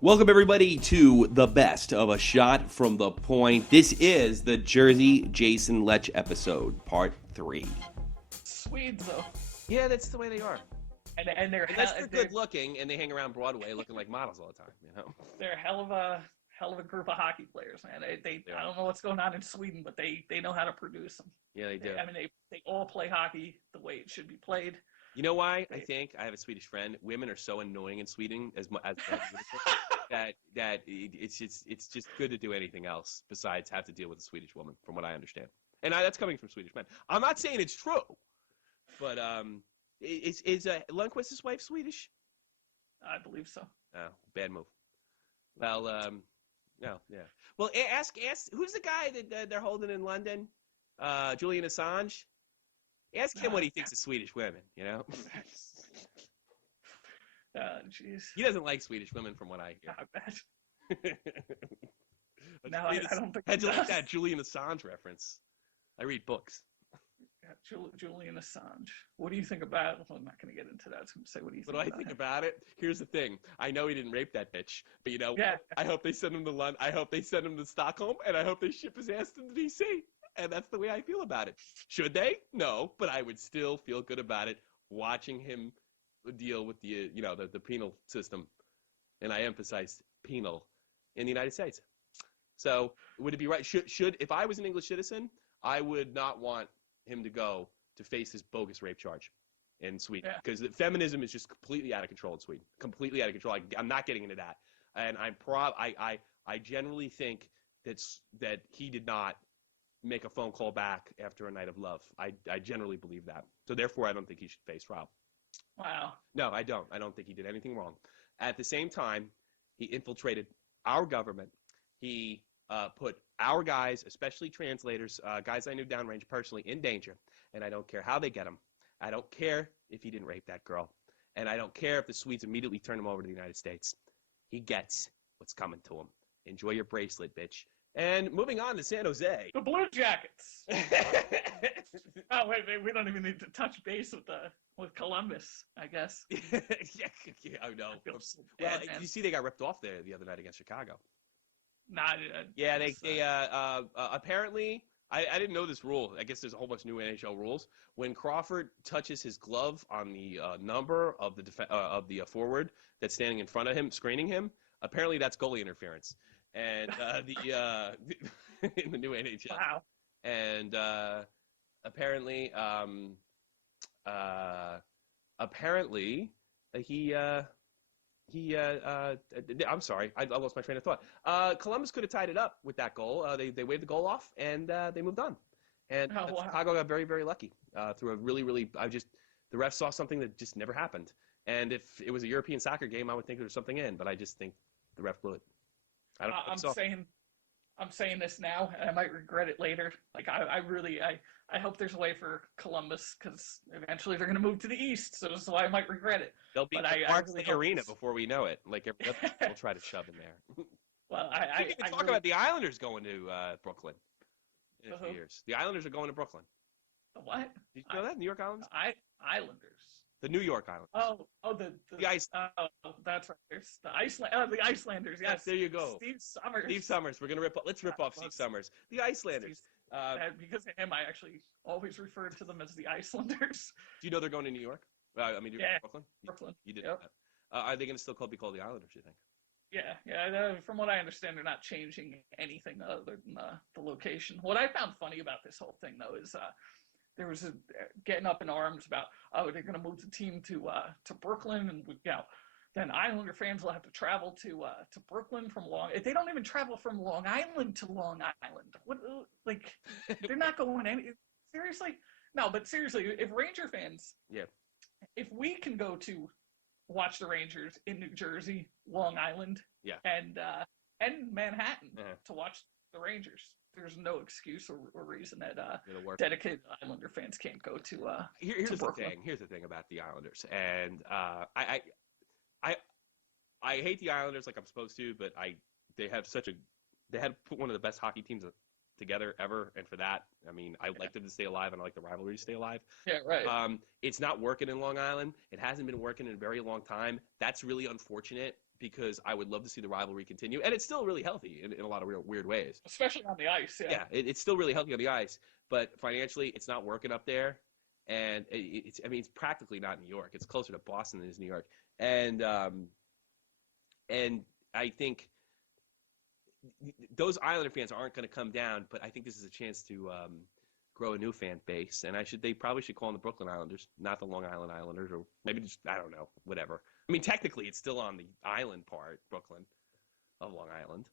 Welcome, everybody, to the best of a shot from the point. This is the Jersey Jayson Lech episode, part 3. Swedes, though, Yeah, that's the way they are. and they're Unless they're good looking and they hang around Broadway looking like models all the time, you know? they're a hell of a group of hockey players, man. They I don't know what's going on in Sweden, but they know how to produce them. Yeah, they do. I mean, they all play hockey the way it should be played. You know why? I think I have a Swedish friend. Women are so annoying in Sweden as that it's just good to do anything else besides have to deal with a Swedish woman, from what I understand. And that's coming from Swedish men. I'm not saying it's true, but is Lundqvist's wife Swedish? I believe so. Oh, bad move. Well, no, yeah. Well, ask who's the guy that they're holding in London? Julian Assange. Ask him what he thinks of Swedish women, you know? Jeez. He doesn't like Swedish women, from what I hear. I bet. No, I don't think How'd you he like does. that Julian Assange reference? I read books. Yeah, Julian Assange. What do you think about? Well, I'm not going to get into that. I was going to say, what do you think? What do I think about it? Here's the thing. I know he didn't rape that bitch, but you know, Yeah. I hope they send him to London. I hope they send him to Stockholm, and I hope they ship his ass to DC. And that's the way I feel about it. Should they? No, but I would still feel good about it watching him deal with the penal system, and I emphasize penal, in the United States. So would it be right? Should if I was an English citizen, I would not want him to go to face this bogus rape charge in Sweden, because feminism is just completely out of control in Sweden. Completely out of control. I'm not getting into that, and I generally think that he did not make a phone call back after a night of love. I generally believe that. So therefore, I don't think he should face trial. Wow. No, I don't. I don't think he did anything wrong. At the same time, he infiltrated our government. He put our guys, especially translators, guys I knew downrange personally, in danger. And I don't care how they get him. I don't care if he didn't rape that girl. And I don't care if the Swedes immediately turn him over to the United States. He gets what's coming to him. Enjoy your bracelet, bitch. And moving on to San Jose. The Blue Jackets. Oh wait, we don't even need to touch base with Columbus, I guess. yeah, I know. So Well, bad, you see, they got ripped off there the other night against Chicago. Nah, Yeah, they apparently. I didn't know this rule. I guess there's a whole bunch of new NHL rules. When Crawford touches his glove on the number of the forward that's standing in front of him, screening him, apparently that's goalie interference. And in the new NHL. Wow. And apparently he I'm sorry, I lost my train of thought. Columbus could have tied it up with that goal. They waved the goal off and they moved on. And Chicago got very, very lucky through a really, really. The ref saw something that just never happened. And if it was a European soccer game, I would think there was something in. But I just think the ref blew it. I'm saying this now, and I might regret it later. Like I hope there's a way for Columbus, because eventually they're going to move to the East, so I might regret it. They'll be the Barclays Arena before we know it. Like we'll try to shove in there. Well, I didn't even talk about the Islanders going to Brooklyn in a few years. The Islanders are going to Brooklyn. The what? Did you know that? New York Islanders? Islanders. The New York Islanders. The Ice. That's right. There's the Icelanders. Yes, there you go. Steve Summers. Let's rip off Steve Summers. The Icelanders. Because of him, I actually always referred to them as the Icelanders. Do you know they're going to New York? Brooklyn. Brooklyn. You did. Yep. Are they going to still be called the Islanders, you think? Yeah. From what I understand, they're not changing anything other than the location. What I found funny about this whole thing, though, is there was getting up in arms about, they're going to move the team to Brooklyn, and then Islander fans will have to travel to Brooklyn from If they don't even travel from Long Island to Long Island, what, like, they're not going seriously? No, but seriously, if Ranger fans, if we can go to watch the Rangers in New Jersey, Long Island, and Manhattan to watch the Rangers, there's no excuse or reason that dedicated Islander fans can't go to. Here's to the Brooklyn. thing. Here's the thing about the Islanders, and I hate the Islanders like I'm supposed to, but they had put one of the best hockey teams together ever, and for that, I mean, I like them to stay alive, and I like the rivalry to stay alive. Yeah, right. It's not working in Long Island. It hasn't been working in a very long time. That's really unfortunate, because I would love to see the rivalry continue, and it's still really healthy in a lot of weird ways. Especially on the ice, yeah. Yeah, it's still really healthy on the ice, but financially, it's not working up there, and it's practically not New York. It's closer to Boston than it is New York, and I think those Islander fans aren't going to come down, but I think this is a chance to grow a new fan base, and they probably should call them the Brooklyn Islanders, not the Long Island Islanders, or maybe just, I don't know, whatever. I mean, technically, it's still on the island part, Brooklyn, of Long Island,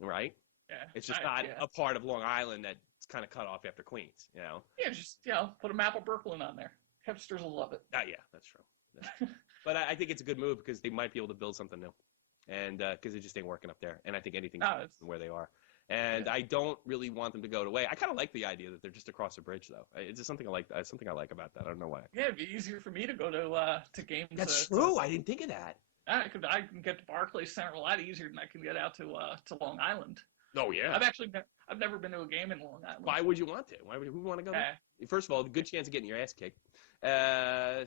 right? Yeah. It's just not a part of Long Island that's kind of cut off after Queens, you know? Yeah, just, put a map of Brooklyn on there. Hipsters will love it. Yeah, that's true. But I think it's a good move because they might be able to build something new, and because it just ain't working up there, and I think anything's where they are. And I don't really want them to go away. I kind of like the idea that they're just across the bridge, though. It's just something I like. Something I like about that. I don't know why. Yeah, it'd be easier for me to go to games. That's true. I didn't think of that. I can get to Barclays Center a lot easier than I can get out to Long Island. Oh yeah. I've never been to a game in Long Island. Why would you want to? Who want to go there? First of all, good chance of getting your ass kicked.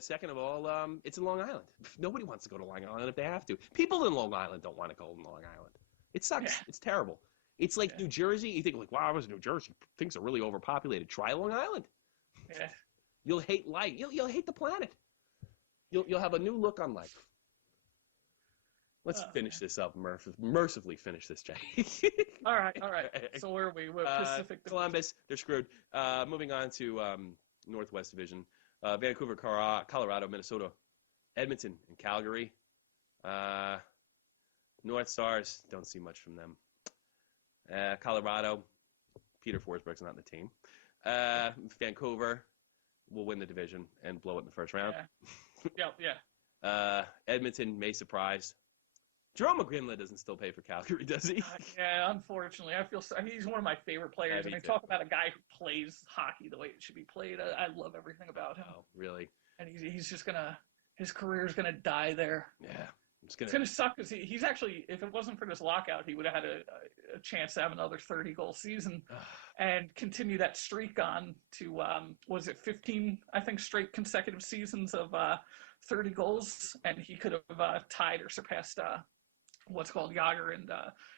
Second of all, it's in Long Island. Nobody wants to go to Long Island if they have to. People in Long Island don't want to go to Long Island. It sucks. Yeah. It's terrible. It's like New Jersey. You think like, wow, I was in New Jersey. Things are really overpopulated. Try Long Island. Yeah. You'll hate life. You'll hate the planet. You'll have a new look on life. Let's finish this up, mercifully finish this, Jay. All right. So where are we? We're Pacific. Columbus, they're screwed. Moving on to Northwest Division. Vancouver, Colorado, Minnesota, Edmonton, and Calgary. North Stars, don't see much from them. Colorado, Peter Forsberg's not in the team. Vancouver will win the division and blow it in the first round. Yeah. Edmonton may surprise. Jerome McGinley doesn't still pay for Calgary, does he? Yeah, unfortunately. I feel he's one of my favorite players. And they talk about a guy who plays hockey the way it should be played. I love everything about him. Oh, really? And he's just his career's going to die there. Yeah. It's going to suck because he's actually, if it wasn't for this lockout, he would have had a chance to have another 30-goal season and continue that streak on to, was it 15, I think, straight consecutive seasons of 30 goals. And he could have tied or surpassed what's called Yager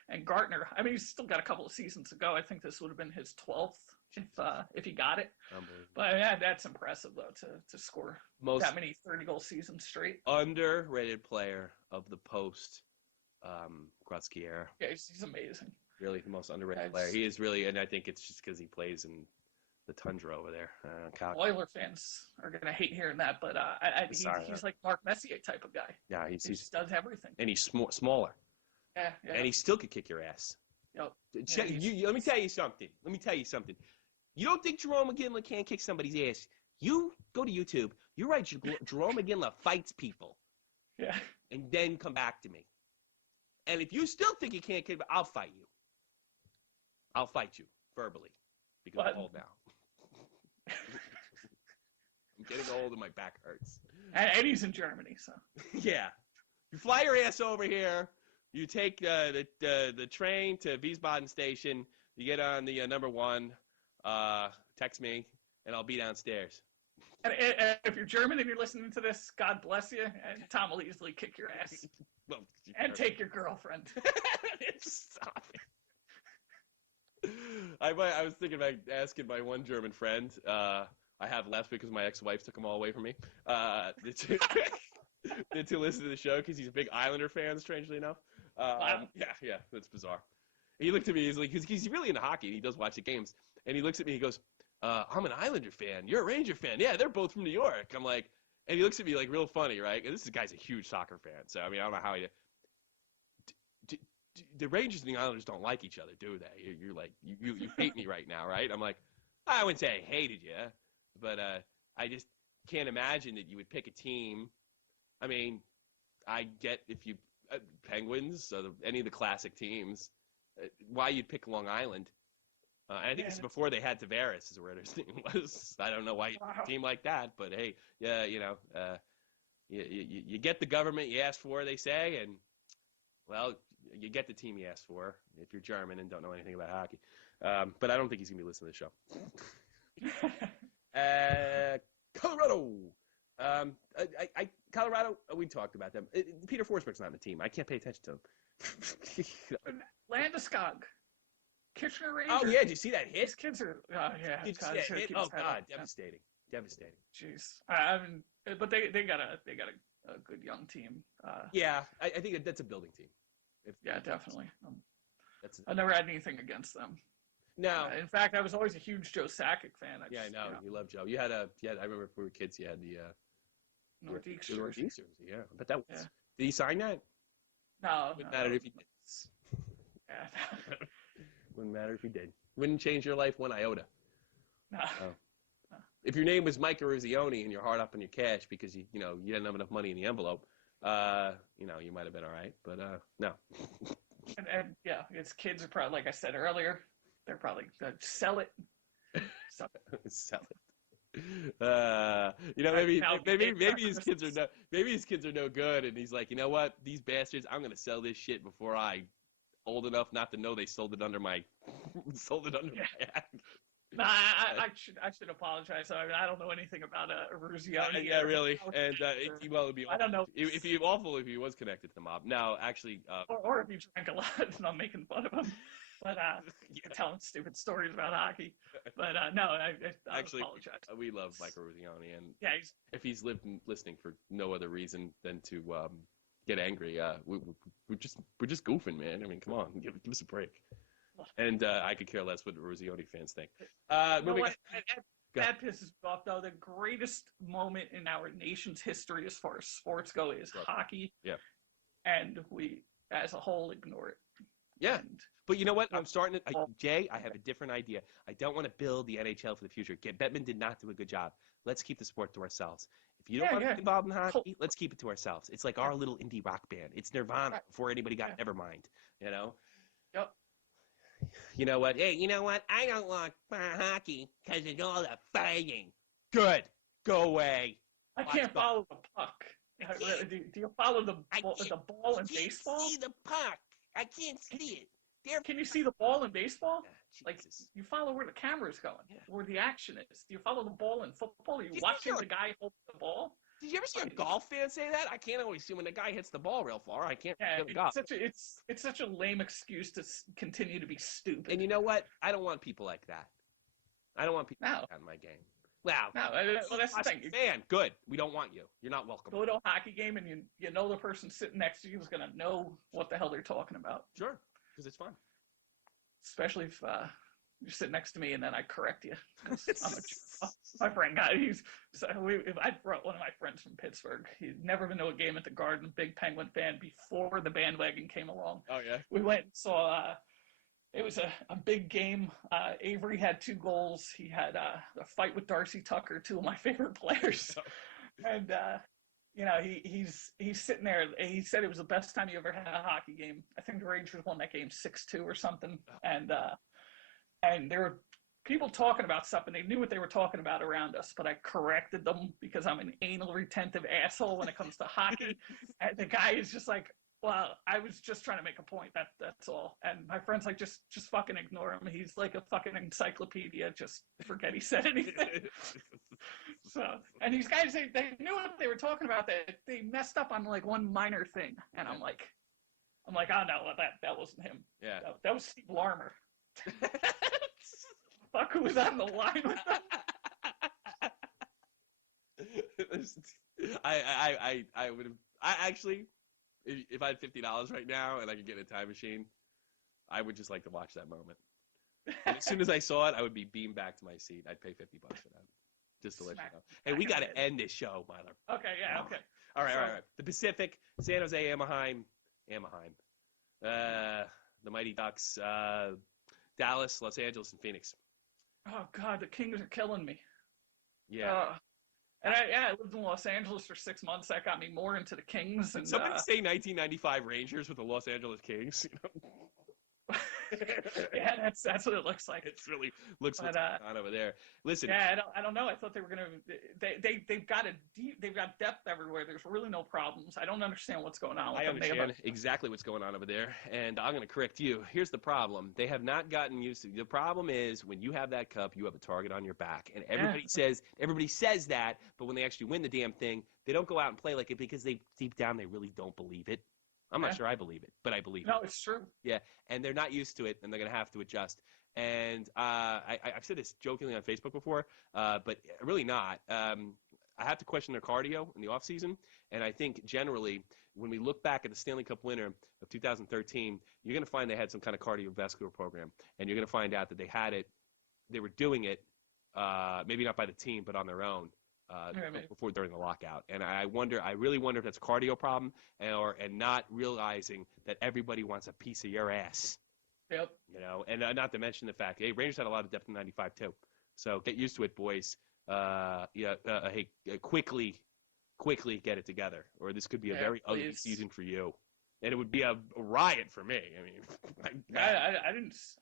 and Gartner. I mean, he's still got a couple of seasons to go. I think this would have been his 12th if he got it. But yeah, that's impressive though to score that many 30-goal seasons straight. Underrated player of the post Gretzky era. Yeah, he's amazing. Really, the most underrated player. He is really, and I think it's just because he plays in the tundra over there. Oiler fans are gonna hate hearing that, but he's like Mark Messier type of guy. Yeah, he just does everything. And he's smaller. Yeah. And he still could kick your ass. Yep. Let me tell you something. You don't think Jerome McGinley can't kick somebody's ass? You go to YouTube. You write Jerome McGinley fights people. Yeah. And then come back to me. And if you still think he can't kick, I'll fight you. I'll fight you verbally because I'm old now. I'm getting old and my back hurts. And he's in Germany, so. Yeah. You fly your ass over here. You take the train to Wiesbaden Station. You get on the number 1. Text me, and I'll be downstairs. And if you're German and you're listening to this, God bless you, and Tom will easily kick your ass. Well, and take your girlfriend. Stop it. I was thinking about asking my one German friend. I have left because my ex-wife took them all away from me. To listen to the show because he's a big Islander fan, strangely enough. Wow. Yeah, that's bizarre. He looked at me, he's like, because he's really into hockey, and he does watch the games. And he looks at me, he goes, I'm an Islander fan. You're a Ranger fan. Yeah, they're both from New York. I'm like, and he looks at me like real funny, right? And this guy's a huge soccer fan. So, I mean, I don't know how he the Rangers and the Islanders don't like each other, do they? You're like, you hate me right now, right? I'm like, I wouldn't say I hated you, but I just can't imagine that you would pick a team. I mean, I get if you Penguins, any of the classic teams, why you'd pick Long Island. And I think this is before they had Tavares, is where their team was. I don't know why you pick a team like that, but hey, yeah, you get the government you asked for, they say, and well, you get the team you asked for if you're German and don't know anything about hockey. But I don't think he's gonna be listening to the show. Colorado. Colorado, we talked about them. Peter Forsberg's not on the team. I can't pay attention to him. Landeskog, Kitchener Oh Rangers. yeah, did you see that hit? These kids are. Oh yeah. Did you God, see he's that gotta hit? keep his Oh head God, up. devastating, devastating. Jeez. I mean, but they got a good young team. Yeah, I think that's a building team. Yeah, definitely. That's I never had anything against them. no. In fact, I was always a huge Joe Sakic fan. Yeah, I know. You love Joe. You had I remember when we were kids. You had the Northeast the jersey. Northeast jersey. Yeah, but that was. Yeah. Did he sign that? No, Wouldn't no, matter that if he did. was- Yeah. Wouldn't matter if he did. Wouldn't change your life one iota. No. Oh. If your name was Mike Eruzione and you're hard up on your cash because you didn't have enough money in the envelope, you might have been all right. But no. And yeah, his kids are probably, like I said earlier, they're probably gonna sell it. Sell it. Sell it. Maybe his kids are no good, and he's like, you know what, these bastards, I'm gonna sell this shit before I old enough not to know they sold it under my act. Nah, I should apologize. I mean, I don't know anything about Ruzioni. Yeah, really. And well, it'd be awful. I don't know If he awful if he was connected to the mob. Now, actually, or if he drank a lot and I'm making fun of him. But telling stupid stories about hockey. But no, I actually, apologize. we love Mike Ruzioni, and Yeah, if he's listening for no other reason than to get angry, we're just goofing, man. I mean, come on, give us a break. And I could care less what the Ruzioni fans think. That pisses me off, though. The greatest moment in our nation's history as far as sports go is hockey. Yeah. And we, as a whole, ignore it. Yeah. And But you know what? I'm starting to, Jay, I have a different idea. I don't want to build the NHL for the future. Bettman did not do a good job. Let's keep the sport to ourselves. If you don't want to get involved in hockey, let's keep it to ourselves. It's like our little indie rock band. It's Nirvana before anybody got Nevermind, you know? Yep. You know what? Hey, you know what? I don't like hockey because of all the fighting. Good. Go away. I can't follow the puck. Do you follow the ball in baseball? I can't see the puck. I can't see it. Can you see the ball in baseball? Like, Jesus. you follow where the camera's going, where the action is. Do you follow the ball in football? Are you watching the guy hold the ball? Did you ever see a golf fan say that? I can't always see when the guy hits the ball real far. I can't. Yeah, golf. it's such a lame excuse to continue to be stupid. And you know what? I don't want people like that. I don't want people like that in my game. Wow. No, well, that's the thing. Fan, good. We don't want you. You're not welcome. Go to a hockey game and you know the person sitting next to you is going to know what the hell they're talking about. Sure, because it's fun. Especially if you sit next to me and then I correct you. My friend got I brought one of my friends from Pittsburgh. He'd never been to a game at the Garden, big Penguin fan before the bandwagon came along. Oh yeah. We went and saw. It was a big game. Avery had 2 goals. He had a fight with Darcy Tucker, 2 of my favorite players. And he's sitting there. He said it was the best time he ever had a hockey game. I think the Rangers won that game 6-2 or something. And there were people talking about stuff, and they knew what they were talking about around us. But I corrected them because I'm an anal retentive asshole when it comes to hockey. And the guy is just like, well, I was just trying to make a point. That's all. And my friend's like, just fucking ignore him. He's like a fucking encyclopedia. Just forget he said anything. So, and these guys, they knew what they were talking about. They messed up on like one minor thing. And I'm like, oh no, that wasn't him. Yeah. That was Steve Larmer. Fuck, who was on the line with them? I would have. I actually, if I had $50 right now and I could get in a time machine, I would just like to watch that moment. And as soon as I saw it, I would be beamed back to my seat. I'd pay $50 for that, just to let you know. Hey, we got to end this show, Myler. Okay, yeah, okay. All right. The Pacific, San Jose, Anaheim, the Mighty Ducks, Dallas, Los Angeles, and Phoenix. Oh God, the Kings are killing me. Yeah. And I lived in Los Angeles for 6 months. That got me more into the Kings. And somebody say 1995 Rangers with the Los Angeles Kings. Yeah, that's what it looks like. It really looks what's going on over there. Listen. Yeah, I don't know. I thought they were gonna. They've got they've got depth everywhere. There's really no problems. I don't understand what's going on with them. I understand exactly what's going on over there, and I'm going to correct you. Here's the problem: they have not gotten used to. The problem is when you have that cup, you have a target on your back, and everybody says that, but when they actually win the damn thing, They don't go out and play like it because they deep down they really don't believe it. I'm not sure I believe it, but I believe it. No, it's true. Yeah, and they're not used to it, and they're going to have to adjust. And I've said this jokingly on Facebook before, but really not. I have to question their cardio in the offseason, and I think generally when we look back at the Stanley Cup winner of 2013, you're going to find they had some kind of cardiovascular program, and you're going to find out that they had it, they were doing it, maybe not by the team, but on their own. Before during the lockout, and I really wonder if that's a cardio problem, and not realizing that everybody wants a piece of your ass. Yep. You know, and not to mention the fact, hey, Rangers had a lot of depth in '95 too, so get used to it, boys. Hey, quickly get it together, or this could be a very ugly season for you. And it would be a riot for me. I mean,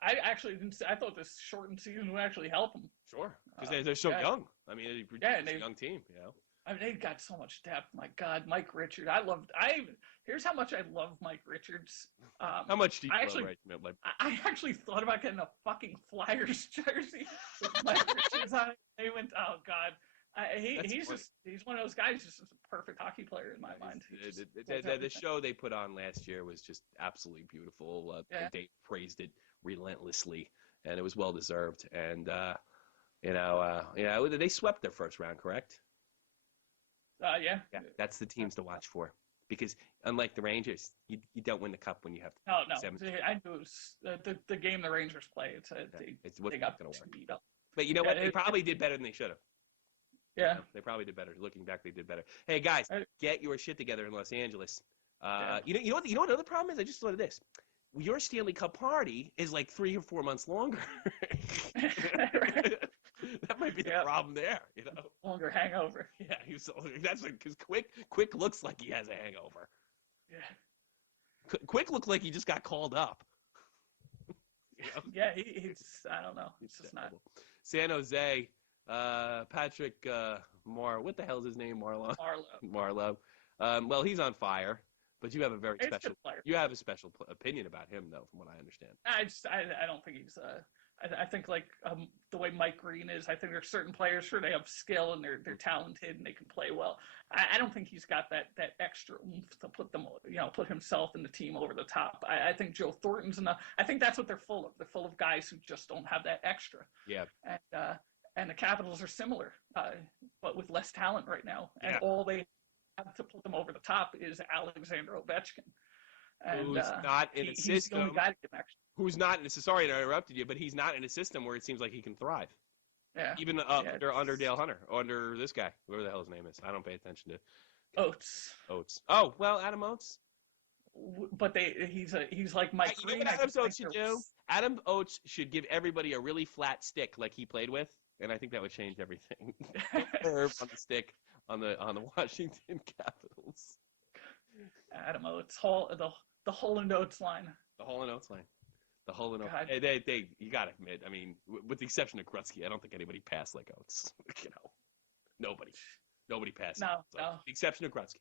I actually didn't. I thought this shortened season would actually help them. Sure, because they're so young. I mean, it's a young team. You know, I mean, they've got so much depth. My God, Mike Richards. Here's how much I love Mike Richards. How much do you love? I actually thought about getting a fucking Flyers jersey with Mike Richards on it. They went, oh God. He's one of those guys, just a perfect hockey player in my mind. The show they put on last year was just absolutely beautiful. They praised it relentlessly, and it was well deserved. And they swept their first round, correct? Yeah. That's the teams to watch for, because unlike the Rangers, you don't win the cup when you have. No. I knew it was the game the Rangers play. They got beat up. But you know what? They probably did better than they should have. Yeah. They probably did better. Looking back, they did better. Hey, guys, get your shit together in Los Angeles. You know what another problem is? I just thought of this. Your Stanley Cup party is like 3 or 4 months longer. That might be the problem there, you know. Longer hangover. Yeah, that's because Quick looks like he has a hangover. Yeah. Quick looks like he just got called up. You know? Yeah, he's I don't know. It's just not. San Jose. Patrick what the hell is his name? Marleau. Well, he's on fire, but you have a special opinion about him, though, from what I understand. I don't think he's I think like the way Mike Green is, I think there's certain players, sure, they have skill and they're talented and they can play well. I don't think he's got that extra oomph to put himself and the team over the top. I think Joe Thornton's enough. I think that's what they're full of. They're full of guys who just don't have that extra. Yeah. And the Capitals are similar, but with less talent right now. And all they have to put them over the top is Alexander Ovechkin. And, who's not in a system. He's the only guy that can actually. Who's not in a, sorry to interrupted you, but he's not in a system where it seems like he can thrive. Yeah. Even under Dale Hunter, or under this guy, whoever the hell his name is. I don't pay attention to. Oates. Oh, well, Adam Oates. But he's like Mike Green. You know what Adam Oates should do? Adam Oates should give everybody a really flat stick like he played with. And I think that would change everything. Curve on the stick on the Washington Capitals. Adam Oates, the Hole and Oates line. The Hole and Oates line. The Hole and Oates. Hey, you gotta admit. I mean, with the exception of Gretzky, I don't think anybody passed like Oates. You know, nobody passed. No. With the exception of Gretzky,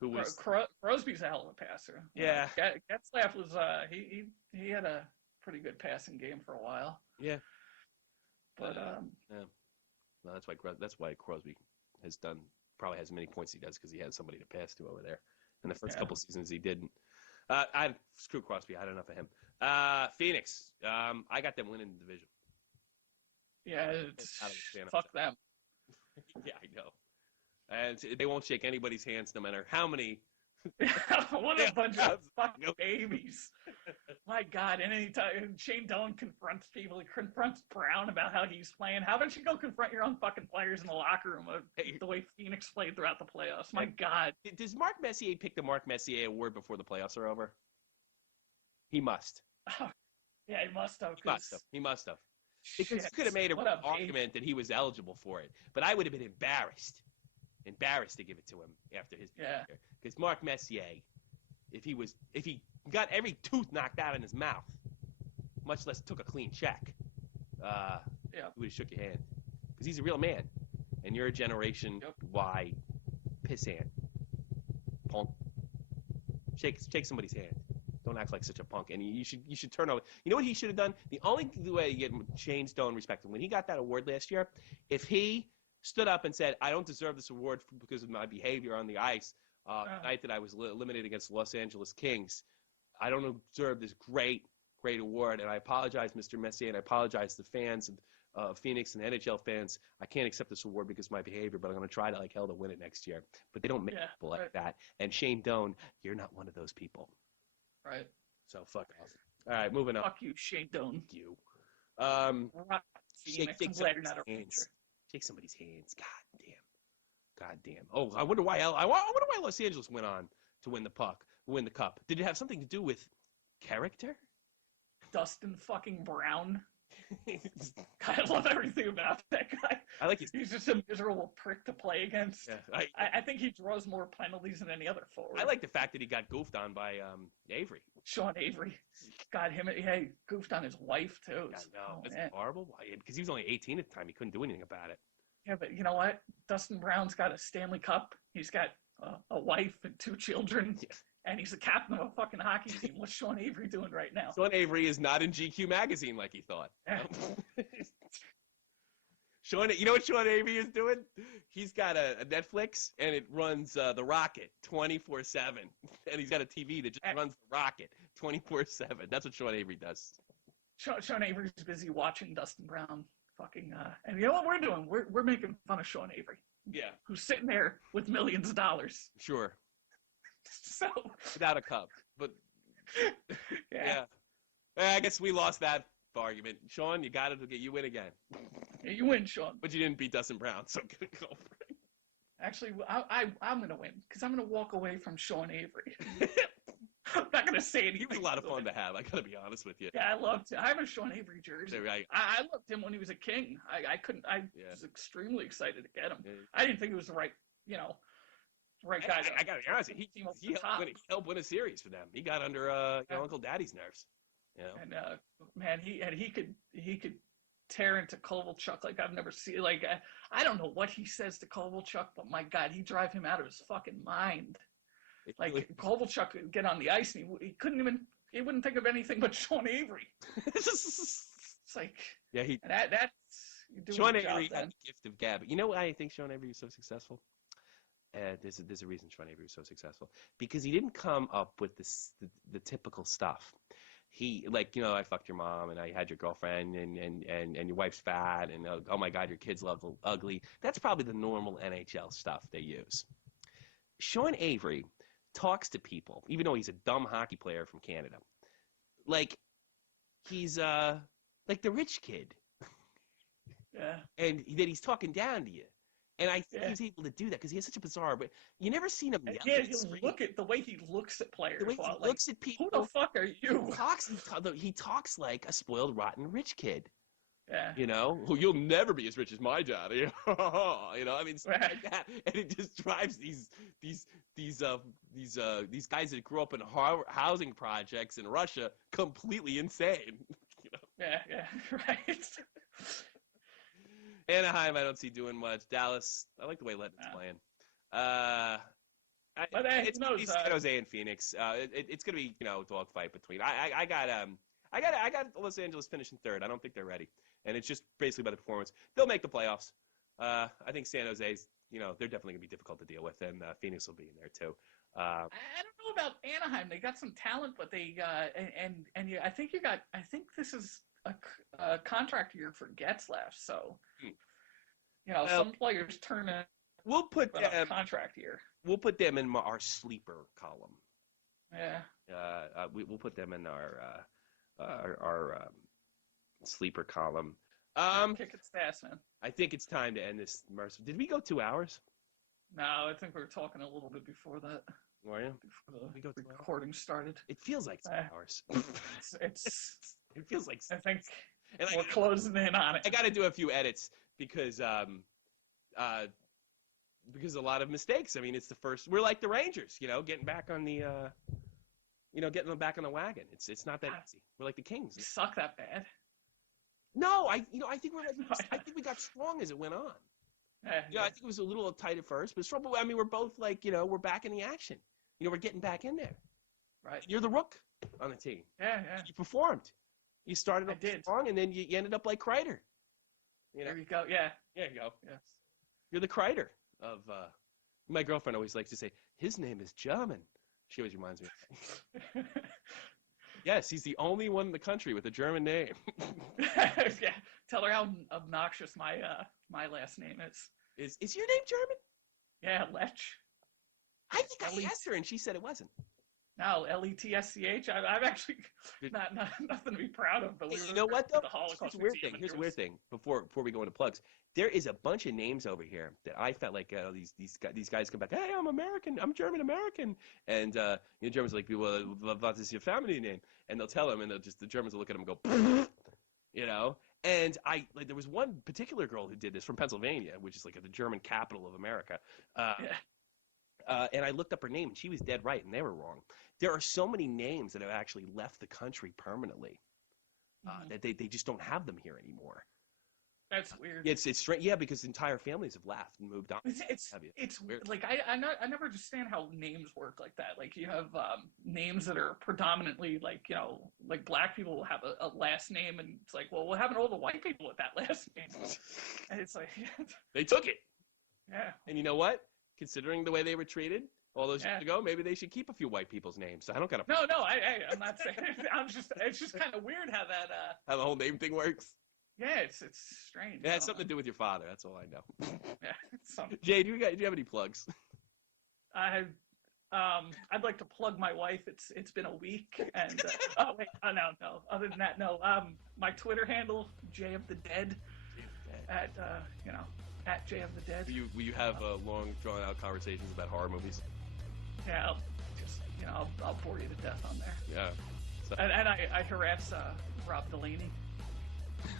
who was Crosby's a hell of a passer. Yeah. Getzlaff was he had a pretty good passing game for a while. Yeah. But well, that's why Crosby probably has as many points he does, because he has somebody to pass to over there. In the first couple seasons, he didn't. Screw Crosby. I had enough of him. Phoenix. I got them winning the division. Yeah, fuck them. Yeah, I know. And they won't shake anybody's hands, no matter how many. What a bunch of fucking babies. My God. And anytime Shane Doan confronts people, he confronts Brown about how he's playing. How about you go confront your own fucking players in the locker room of the way Phoenix played throughout the playoffs? My God. Does Mark Messier pick the Mark Messier award before the playoffs are over? He must. Oh, yeah, he must have. He must have. Because he could have made an argument that he was eligible for it. But I would have been embarrassed to give it to him after his career. Because Mark Messier, if he got every tooth knocked out in his mouth, much less took a clean check, he would have shook your hand. Because he's a real man, and you're a Generation Y pissant, punk. Shake somebody's hand. Don't act like such a punk. And you should turn over. You know what he should have done? The only way you get Shane Stone respected, when he got that award last year, if he stood up and said, I don't deserve this award because of my behavior on the ice the night that I was eliminated against the Los Angeles Kings. I don't deserve this great award, and I apologize, Mr. Messier, and I apologize to fans of Phoenix and NHL fans. I can't accept this award because of my behavior, but I'm going to try like hell to win it next year. But they don't make people like that. And Shane Doan, you're not one of those people. Right. So fuck off. All right, moving on. Fuck you, Shane Doan. Fuck you. Shake somebody's hands. Shake somebody's hands. God damn. Oh, I wonder why Los Angeles went on to win the cup. Did it have something to do with character? Dustin fucking Brown. I love everything about that guy. He's just a miserable prick to play against. Yeah, I think he draws more penalties than any other forward. I like the fact that he got goofed on by Avery. Sean Avery. God, he goofed on his wife, too. I know. That's horrible. Because he was only 18 at the time. He couldn't do anything about it. Yeah, but you know what? Dustin Brown's got a Stanley Cup. He's got a wife and 2 children. Yeah. And he's the captain of a fucking hockey team. What's Sean Avery doing right now? Sean Avery is not in GQ magazine like he thought. Yeah. You know what Sean Avery is doing? He's got a Netflix, and it runs The Rocket 24/7. And he's got a TV that just runs The Rocket 24/7. That's what Sean Avery does. Sean Avery's busy watching Dustin Brown fucking and you know what we're doing? We're making fun of Sean Avery. Yeah. Who's sitting there with millions of dollars. Sure. So without a cup. But yeah. I guess we lost that argument. Sean, you got it. You win again. Yeah, you win, Sean. But you didn't beat Dustin Brown, so go for it. Actually, I'm going to win because I'm going to walk away from Sean Avery. I'm not going to say anything. He was a lot of fun to have. I got to be honest with you. Yeah, I loved it. I have a Sean Avery jersey. I loved him when he was a King. I was extremely excited to get him. Yeah. I didn't think it was the right guy. I got to be honest. He helped win a series for them. He got under Uncle Daddy's nerves. You know? And man, he could tear into Kovalchuk like I've never seen. Like I don't know what he says to Kovalchuk, but my God, he drive him out of his fucking mind. Like Kovalchuk would get on the ice and he wouldn't think of anything but Sean Avery. It's like that's Sean Avery had the gift of gab. You know why I think Sean Avery is so successful? There's a reason Sean Avery was so successful because he didn't come up with the typical stuff. He I fucked your mom and I had your girlfriend and your wife's fat and oh my God, your kids love ugly. That's probably the normal NHL stuff they use. Sean Avery talks to people, even though he's a dumb hockey player from Canada, like he's like the rich kid. Yeah. And that he's talking down to you. And I think he's able to do that because he has such a bizarre, but you never seen him. Yeah, look at the way he looks at players. The way he looks at people. Who the fuck are you? He talks like a spoiled, rotten rich kid. Yeah. You know, who you'll never be as rich as my dad. You know, I mean, stuff like that, and it just drives these guys that grew up in housing projects in Russia completely insane. You know? Yeah, right. Anaheim, I don't see doing much. Dallas, I like the way Letton's playing. It's going to be San Jose and Phoenix. It's going to be dogfight between. I got Los Angeles finishing third. I don't think they're ready, and it's just basically by the performance. They'll make the playoffs. I think San Jose's they're definitely going to be difficult to deal with, and Phoenix will be in there too. I don't know about Anaheim. They got some talent, but they I think this is a contract year for Getzlaf, so some players turn in. We'll put them contract year. We'll put them in our sleeper column. Yeah. We'll put them in our sleeper column. Kick its ass, man. I think it's time to end this. Mercer, did we go 2 hours? No, I think we were talking a little bit before that. Were you? Before the recording started. It feels like 2 hours. It feels like. I think we're closing in on it. I got to do a few edits because a lot of mistakes. I mean, it's the first. We're like the Rangers, getting back on the, getting them back on the wagon. It's not that easy. We're like the Kings. We suck that bad. No, I think I think we got strong as it went on. Yeah. I think it was a little tight at first, but strong. I mean, we're both we're back in the action. We're getting back in there. Right. You're the rook on the team. Yeah. You performed. You started off strong, and then you ended up like Kreider. There you go. Yeah. There you go. Yes. You're the Kreider of. My girlfriend always likes to say his name is German. She always reminds me. Yes, he's the only one in the country with a German name. Yeah, tell her how obnoxious my last name is. Is your name German? Yeah, Lech. I think I asked her and she said it wasn't. No, Letsch. I'm actually not nothing to be proud of. But You know what though? The Holocaust Here's a weird thing. Before we go into plugs, there is a bunch of names over here that I felt like these guys come back. Hey, I'm American. I'm German American, and Germans are like, well, what is your family name? And they'll tell them, and the Germans will look at them and go, And there was one particular girl who did this from Pennsylvania, which is like the German capital of America. And I looked up her name, and she was dead right, and they were wrong. There are so many names that have actually left the country permanently that they just don't have them here anymore. That's weird. It's strange, yeah, because entire families have left and moved on. It's weird. Like I never understand how names work like that. Like you have names that are predominantly like like black people have a last name, and it's like, well, what happened to all the white people with that last name? And it's like they took it. Yeah. And you know what? Considering the way they were treated all those years ago, maybe they should keep a few white people's names. So I don't got to. No, I'm not saying. It's just kind of weird how that. How the whole name thing works. Yeah, it's strange. It has something to do with your father. That's all I know. Yeah. Jay, do you have any plugs? I'd like to plug my wife. It's been a week, and no. Other than that, no. My Twitter handle, Jay of the Dead, at Jay of the Dead. Will you have long, drawn out conversations about horror movies? Yeah, I'll bore you to death on there. Yeah. So. And I harass Rob Delaney.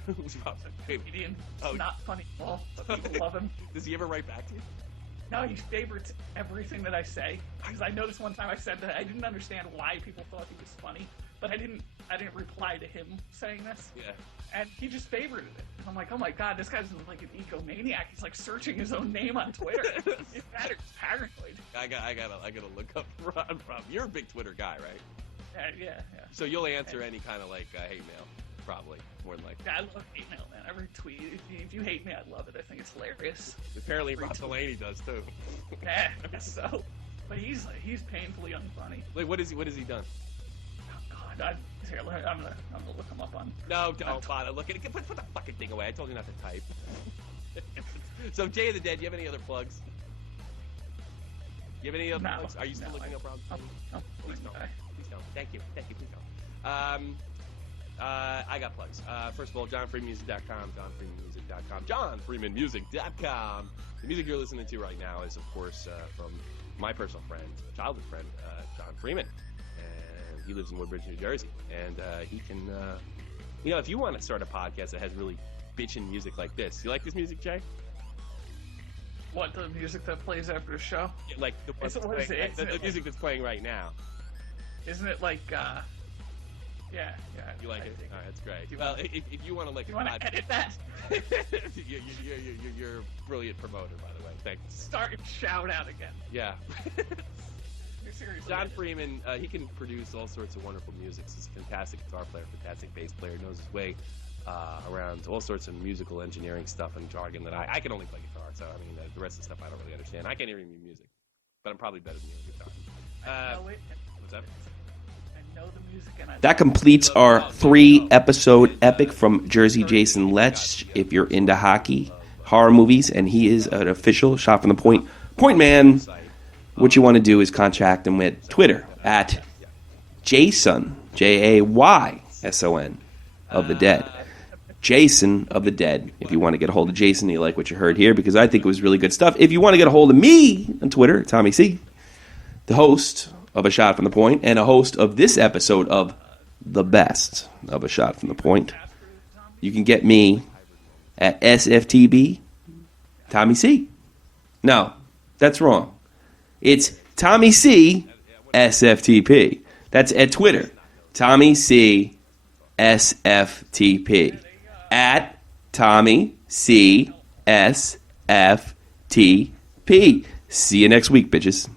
Who's Rob? Comedian. Not funny at all, but people love him. Does he ever write back to you? No, he favorites everything that I say. Because I noticed one time I said that I didn't understand why people thought he was funny, but I didn't reply to him saying this. Yeah. And he just favorited it. I'm like, oh my god, this guy's like an egomaniac. He's like searching his own name on Twitter. He's paranoid. I gotta look up Rob. You're a big Twitter guy, right? Yeah. So you'll answer any kind of hate mail, probably, more than likely. Yeah, I love hate mail, man. Every tweet. If you hate me, I love it. I think it's hilarious. Apparently Rob Delaney does too. Yeah, I guess so. But he's painfully unfunny. Like what has he done? Oh god, I'm gonna look him up on. No, don't bother looking. Put the fucking thing away. I told you not to type. So Jay of the Dead, do you have any other plugs? You have any other plugs? Are you still looking up Rob? No, please don't. Please don't. Thank you. Please don't. I got plugs. First of all, JohnFreemanMusic.com, JohnFreemanMusic.com. The music you're listening to right now is, of course, from my personal friend, childhood friend, John Freeman. And he lives in Woodbridge, New Jersey. And he can, if you want to start a podcast that has really bitchin' music like this. You like this music, Jay? What, the music that plays after the show? Yeah, like the music that's playing right now. Isn't it like, yeah. You like it? All right, that's great. Well, if you want to you want to edit that? you're a brilliant promoter, by the way. Thanks. Start shout out again. Yeah. Seriously. John Freeman, he can produce all sorts of wonderful music. He's a fantastic guitar player, fantastic bass player, knows his way around all sorts of musical engineering stuff and jargon that I can only play guitar. So, I mean, the rest of the stuff I don't really understand. I can't even read music, but I'm probably better than you at guitar. What's that? The music and that completes our 3-episode epic from Jersey Jayson Lech. If you're into hockey, horror movies, and he is an official Shot from the Point man, what you want to do is contact him with Twitter at Jayson, Jayson of the Dead. Jayson of the Dead. If you want to get a hold of Jayson, you like what you heard here, because I think it was really good stuff. If you want to get a hold of me on Twitter, Tommy C, the host of A Shot from the Point, and a host of this episode of The Best of A Shot from the Point. You can get me at SFTB Tommy C. No, that's wrong. It's Tommy C SFTP. That's at Twitter. Tommy C SFTP. At Tommy C SFTP. See you next week, bitches.